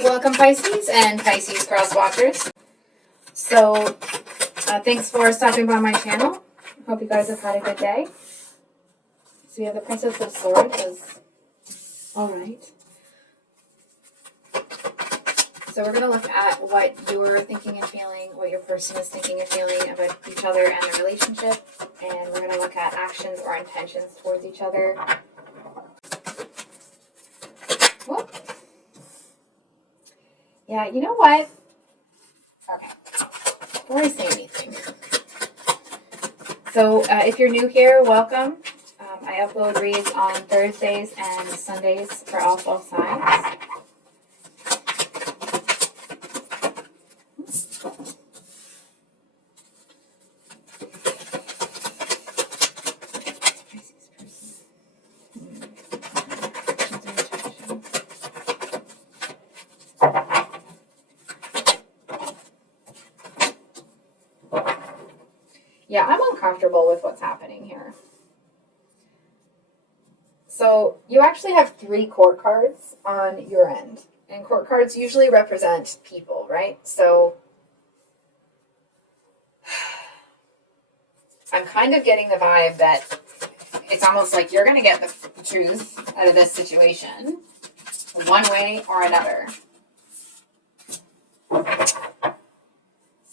Welcome Pisces and Pisces crosswalkers. So thanks for stopping by my channel. Hope you guys have had a good day. So we have the Princess of Swords. Alright. So we're going to look at what you're thinking and feeling, what your person is thinking and feeling about each other and the relationship. And we're going to look at actions or intentions towards each other. Whoop. Yeah, you know what? Okay. Before I say anything. So if you're new here, welcome. I upload reads on Thursdays and Sundays for all 12 signs. Yeah, I'm uncomfortable with what's happening here. So you actually have 3 court cards on your end. And court cards usually represent people, right? So I'm kind of getting the vibe that it's almost like you're going to get the truth out of this situation one way or another.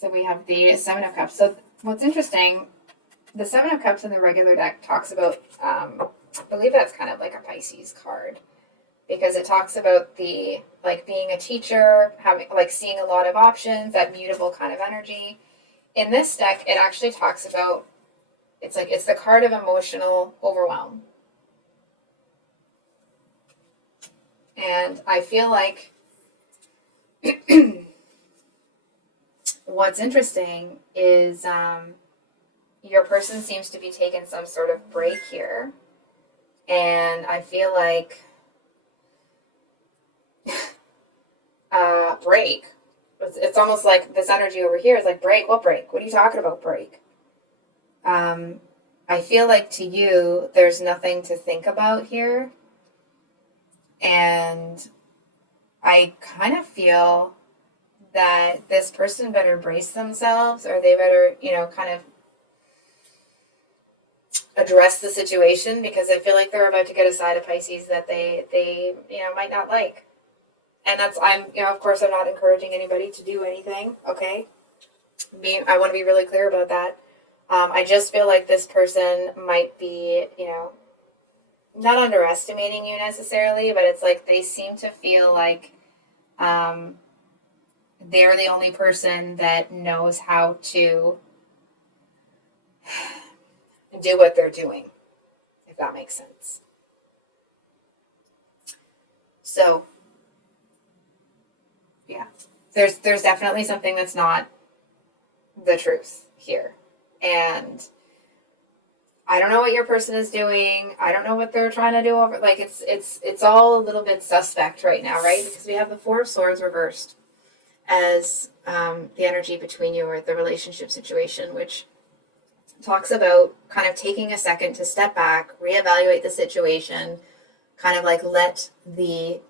So we have the Seven of Cups. So what's interesting, the Seven of Cups in the regular deck talks about, I believe that's kind of like a Pisces card, because it talks about the, like, being a teacher, having, like, seeing a lot of options, that mutable kind of energy. In this deck, it actually talks about, it's like, it's the card of emotional overwhelm. And I feel like what's interesting is your person seems to be taking some sort of break here. And I feel like break. It's almost like this energy over here is like, break? What break? What are you talking about, break? I feel like to you, there's nothing to think about here. And I kind of feel that this person better brace themselves, or they better, kind of address the situation, because I feel like they're about to get a side of Pisces that they might not like. And of course, I'm not encouraging anybody to do anything, okay? I want to be really clear about that. I just feel like this person might be, not underestimating you necessarily, but it's like they seem to feel like they're the only person that knows how to do what they're doing, if that makes sense. So, yeah, there's definitely something that's not the truth here. And I don't know what your person is doing. I don't know what they're trying to do over, like, it's all a little bit suspect right now, right? Because we have the Four of Swords reversed as the energy between you, or the relationship situation, which talks about kind of taking a second to step back, reevaluate the situation, kind of like let the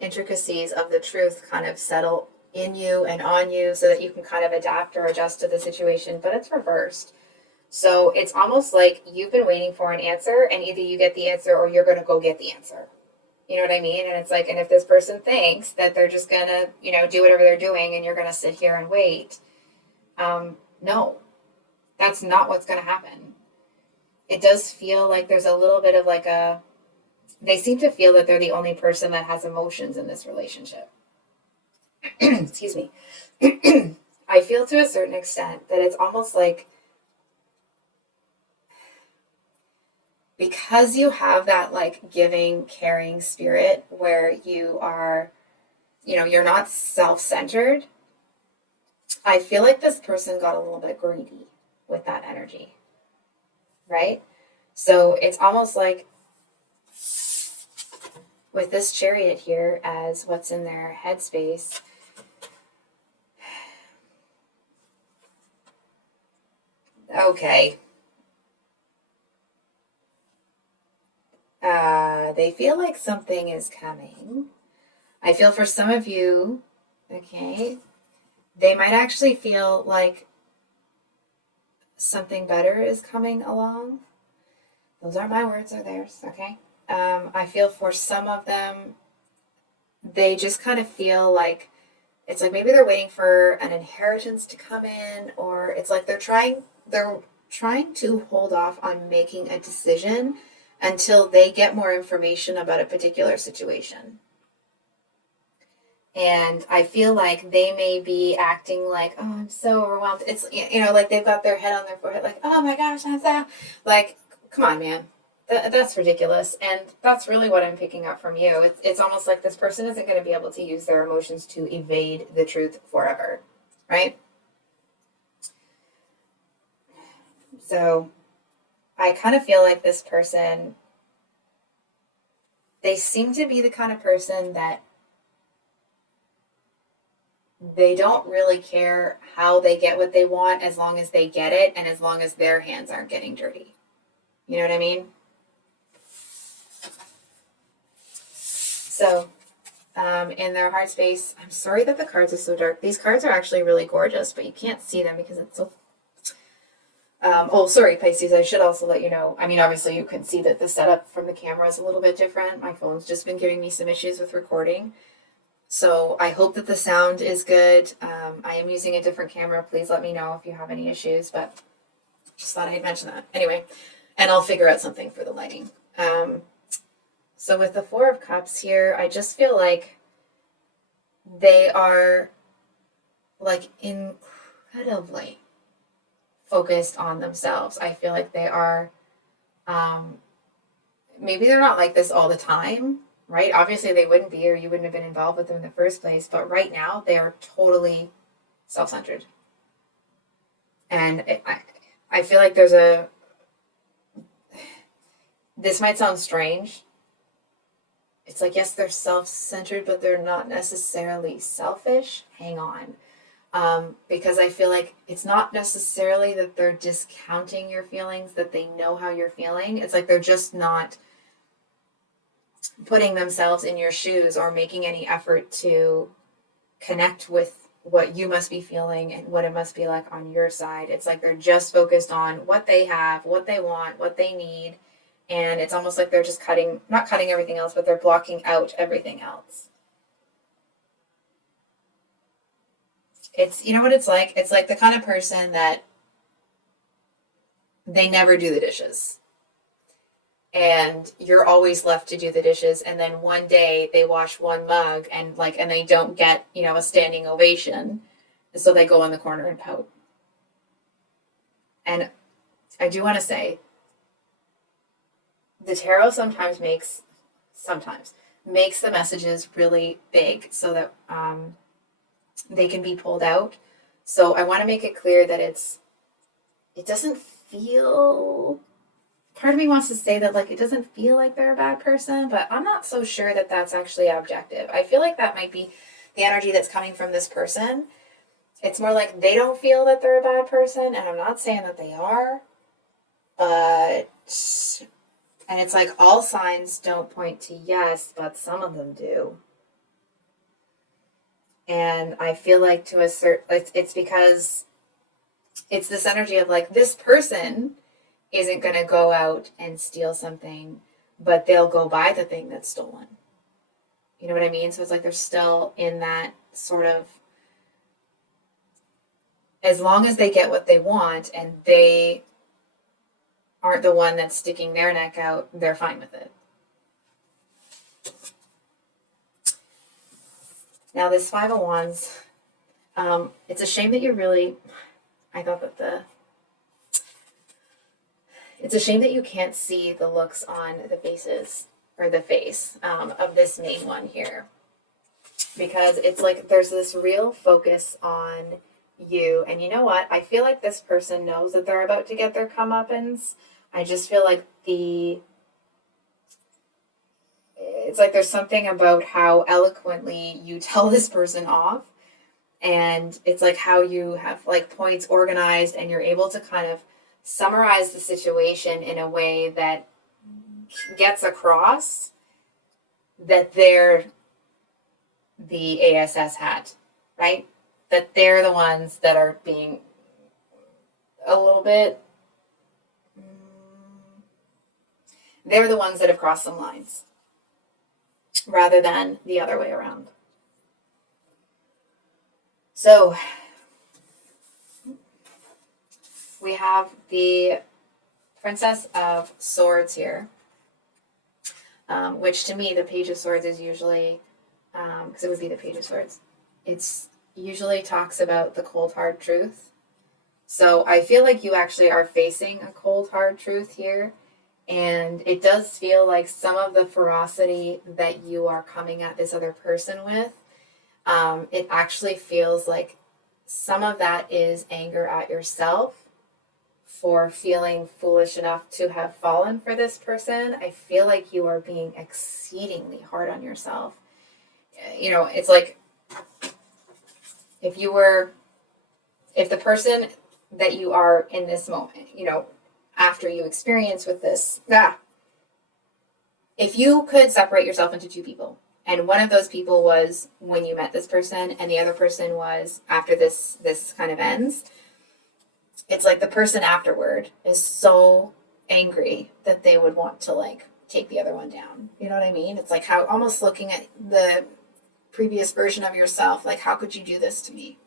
intricacies of the truth kind of settle in you and on you, so that you can kind of adapt or adjust to the situation. But it's reversed. So it's almost like you've been waiting for an answer, and either you get the answer or you're going to go get the answer. You know what I mean? And it's like, and if this person thinks that they're just going to, do whatever they're doing, and you're going to sit here and wait, no, that's not what's going to happen. It does feel like there's a little bit of like they seem to feel that they're the only person that has emotions in this relationship. Excuse me. I feel to a certain extent that it's almost like, because you have that like giving, caring spirit where you are, you're not self-centered. I feel like this person got a little bit greedy with that energy, right? So it's almost like with this Chariot here as what's in their headspace, okay. They feel like something is coming. I feel for some of you, okay, they might actually feel like something better is coming along. Those aren't my words, they're theirs, okay? I feel for some of them, they just kind of feel like it's like maybe they're waiting for an inheritance to come in, or it's like they're trying to hold off on making a decision until they get more information about a particular situation. And I feel like they may be acting like, oh, I'm so overwhelmed. It's, like they've got their head on their forehead, like, oh my gosh, I'm so, like, come on, man. That's ridiculous. And that's really what I'm picking up from you. It's almost like this person isn't going to be able to use their emotions to evade the truth forever, right? So I kind of feel like this person, they seem to be the kind of person that they don't really care how they get what they want as long as they get it and as long as their hands aren't getting dirty. You know what I mean? So, in their heart space, I'm sorry that the cards are so dark. These cards are actually really gorgeous, but you can't see them because it's so... sorry, Pisces, I should also let you know. I mean, obviously you can see that the setup from the camera is a little bit different. My phone's just been giving me some issues with recording. So I hope that the sound is good. I am using a different camera. Please let me know if you have any issues, but just thought I'd mention that. Anyway, and I'll figure out something for the lighting. So with the Four of Cups here, I just feel like they are like incredibly focused on themselves. I feel like they are, maybe they're not like this all the time, right? Obviously they wouldn't be, or you wouldn't have been involved with them in the first place. But right now they are totally self-centered. And I feel like this might sound strange. It's like, yes, they're self-centered, but they're not necessarily selfish. Hang on. Because I feel like it's not necessarily that they're discounting your feelings, that they know how you're feeling. It's like they're just not putting themselves in your shoes or making any effort to connect with what you must be feeling and what it must be like on your side. It's like they're just focused on what they have, what they want, what they need. And it's almost like they're just not cutting everything else, but they're blocking out everything else. It's, you know what it's like? It's like the kind of person that they never do the dishes. And you're always left to do the dishes. And then one day they wash one mug and they don't get, a standing ovation. So they go in the corner and pout. And I do want to say, the tarot sometimes makes the messages really big so that they can be pulled out. So I want to make it clear that it doesn't feel, part of me wants to say that it doesn't feel like they're a bad person, but I'm not so sure that that's actually objective. I feel like that might be the energy that's coming from this person. It's more like they don't feel that they're a bad person, and I'm not saying that they are, but... And it's like all signs don't point to yes, but some of them do. And I feel like it's because it's this energy of this person isn't going to go out and steal something, but they'll go buy the thing that's stolen. You know what I mean? So it's like they're still in that sort of, as long as they get what they want and they aren't the one that's sticking their neck out, they're fine with it. Now this Five of Wands, it's a shame that it's a shame that you can't see the looks on the faces, or the face of this main one here. Because it's like there's this real focus on you. And you know what? I feel like this person knows that they're about to get their comeuppance. I just feel like it's like there's something about how eloquently you tell this person off. And it's like how you have points organized and you're able to kind of summarize the situation in a way that gets across that they're the ASS hat, right? That they're the ones that are being a little bit, they're the ones that have crossed some lines rather than the other way around. So we have the Princess of Swords here, which to me, the Page of Swords is usually, because it would be the Page of Swords, it's usually talks about the cold, hard truth. So I feel like you actually are facing a cold, hard truth here. And it does feel like some of the ferocity that you are coming at this other person with, it actually feels like some of that is anger at yourself for feeling foolish enough to have fallen for this person. I feel like you are being exceedingly hard on yourself. You know, it's like if the person that you are in this moment, you know, after you experience with this, if you could separate yourself into two people, and one of those people was when you met this person, and the other person was after this kind of ends, it's like the person afterward is so angry that they would want to like take the other one down. You know what I mean? It's like how almost looking at the previous version of yourself, like, how could you do this to me?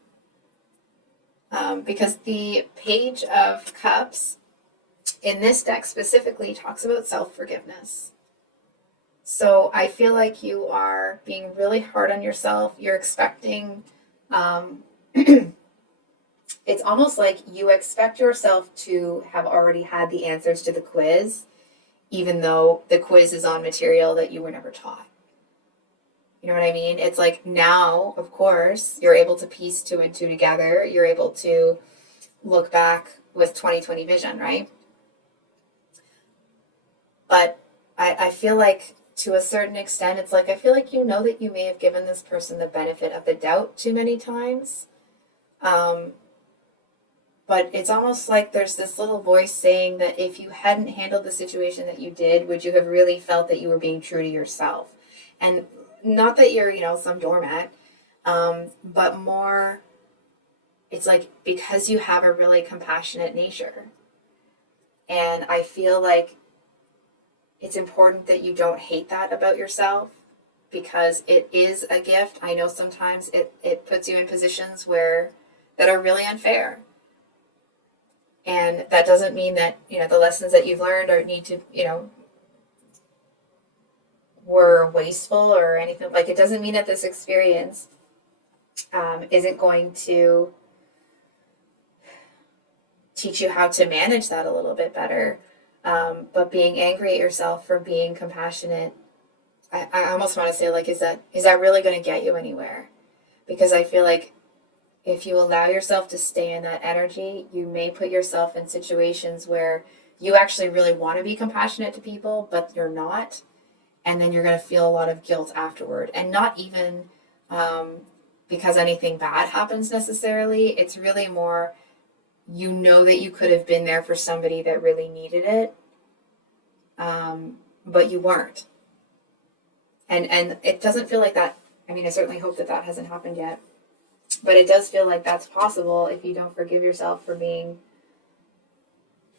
Because the Page of Cups in this deck specifically talks about self-forgiveness. So I feel like you are being really hard on yourself. You're expecting, it's almost like you expect yourself to have already had the answers to the quiz, even though the quiz is on material that you were never taught. You know what I mean? It's like now, of course, you're able to piece two and two together. You're able to look back with 20/20 vision, right? But I feel like to a certain extent, it's like I feel like you know that you may have given this person the benefit of the doubt too many times. But it's almost like there's this little voice saying that if you hadn't handled the situation that you did, would you have really felt that you were being true to yourself? And not that you're, you know, some doormat, but more, it's like because you have a really compassionate nature. And I feel like it's important that you don't hate that about yourself because it is a gift. I know sometimes it puts you in positions that are really unfair. And that doesn't mean that, you know, the lessons that you've learned or need to, you know, were wasteful or anything. Like, it doesn't mean that this experience isn't going to teach you how to manage that a little bit better. But being angry at yourself for being compassionate, I almost want to say, like, is that really going to get you anywhere? Because I feel like if you allow yourself to stay in that energy, you may put yourself in situations where you actually really want to be compassionate to people, but you're not. And then you're going to feel a lot of guilt afterward. And not even because anything bad happens necessarily. It's really more, you know that you could have been there for somebody that really needed it, but you weren't. And it doesn't feel like that. I mean, I certainly hope that hasn't happened yet. But it does feel like that's possible if you don't forgive yourself for being,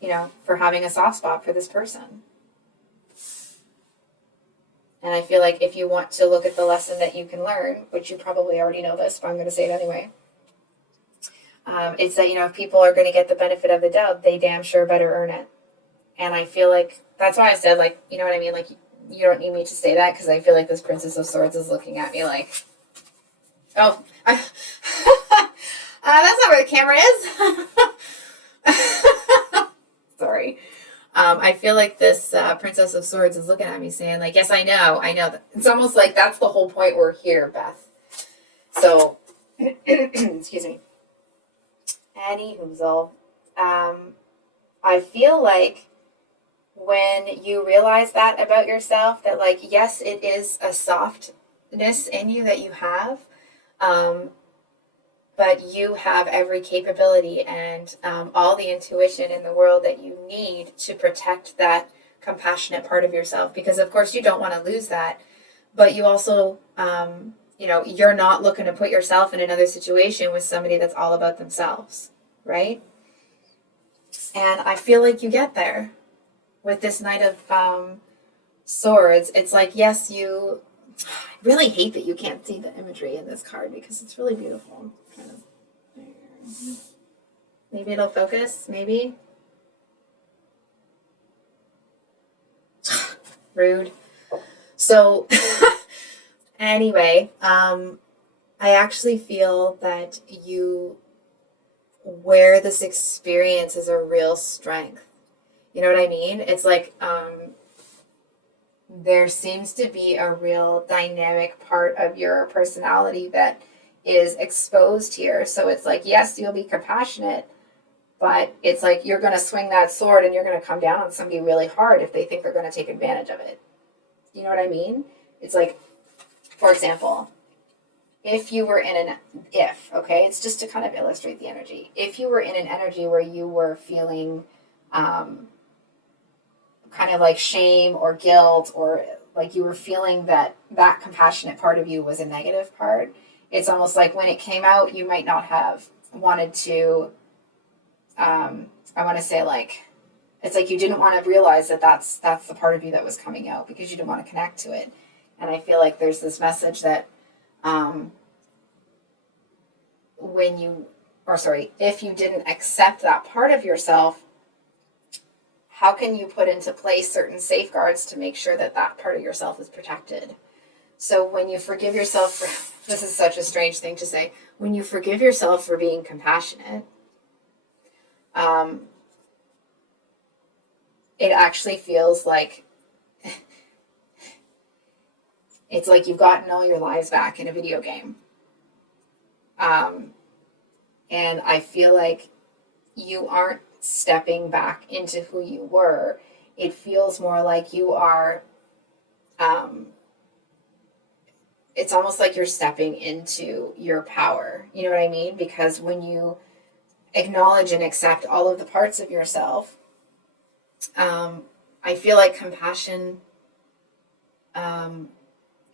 you know, for having a soft spot for this person. And I feel like if you want to look at the lesson that you can learn, which you probably already know this, but I'm going to say it anyway, it's that, you know, if people are going to get the benefit of the doubt, they damn sure better earn it. And I feel like that's why I said, like, you know what I mean? Like, you don't need me to say that because I feel like this Princess of Swords is looking at me like, oh, that's not where the camera is. Sorry. I feel like this Princess of Swords is looking at me saying, like, yes, I know. It's almost like that's the whole point we're here, Beth. So, excuse me. Anywhoozle, I feel like when you realize that about yourself, that, like, yes, it is a softness in you that you have, but you have every capability and all the intuition in the world that you need to protect that compassionate part of yourself. Because, of course, you don't want to lose that, but you also you're not looking to put yourself in another situation with somebody that's all about themselves, right? And I feel like you get there with this Knight of Swords. It's like, yes, I really hate that you can't see the imagery in this card because it's really beautiful. Kind of, maybe it'll focus, maybe. Rude. So anyway, I actually feel that you wear this experience as a real strength. You know what I mean? It's like there seems to be a real dynamic part of your personality that is exposed here. So it's like, yes, you'll be compassionate, but it's like you're going to swing that sword and you're going to come down on somebody really hard if they think they're going to take advantage of it. You know what I mean? It's like, for example, if you were in okay, it's just to kind of illustrate the energy. If you were in an energy where you were feeling kind of like shame or guilt, or like you were feeling that compassionate part of you was a negative part, it's almost like when it came out, you might not have wanted to, I want to say, like, it's like you didn't want to realize that that's the part of you that was coming out because you didn't want to connect to it. And I feel like there's this message that if you didn't accept that part of yourself, how can you put into place certain safeguards to make sure that that part of yourself is protected? So when you forgive yourself for, this is such a strange thing to say, when you forgive yourself for being compassionate, it actually feels like it's like you've gotten all your lives back in a video game. And I feel like you aren't stepping back into who you were. It feels more like you are, it's almost like you're stepping into your power. You know what I mean? Because when you acknowledge and accept all of the parts of yourself, I feel like compassion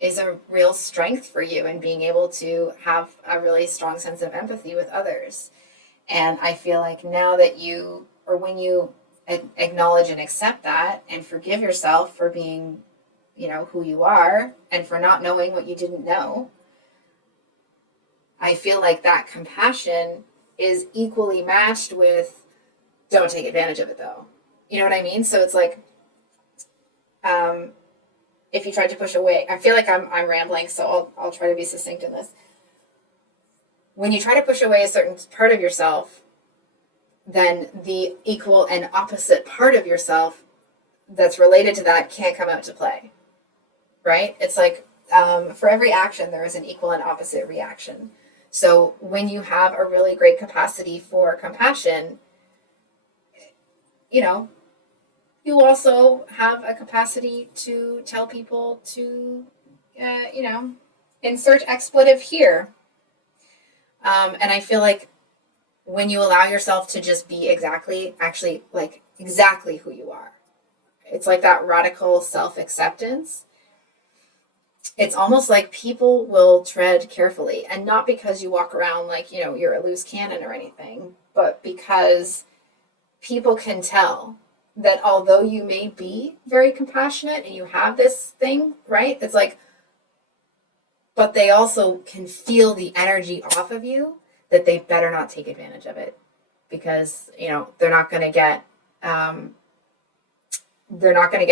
is a real strength for you in being able to have a really strong sense of empathy with others. And I feel like now that when you acknowledge and accept that and forgive yourself for being, who you are and for not knowing what you didn't know, I feel like that compassion is equally matched with, don't take advantage of it though. You know what I mean? So it's like, if you tried to push away, I feel like I'm rambling, so I'll try to be succinct in this. When you try to push away a certain part of yourself, then the equal and opposite part of yourself that's related to that can't come out to play, right? It's like for every action, there is an equal and opposite reaction. So when you have a really great capacity for compassion, you also have a capacity to tell people to, insert expletive here. And I feel like when you allow yourself to just be exactly who you are, it's like that radical self-acceptance. It's almost like people will tread carefully, and not because you walk around like, you're a loose cannon or anything, but because people can tell that although you may be very compassionate and you have this thing, right? It's like, but they also can feel the energy off of you that they better not take advantage of it, because, they're not going to get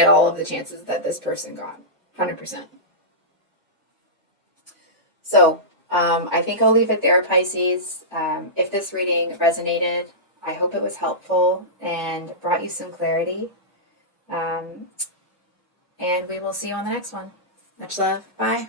all of the chances that this person got 100%. So I think I'll leave it there, Pisces. If this reading resonated, I hope it was helpful and brought you some clarity. And we will see you on the next one. Much love. Bye.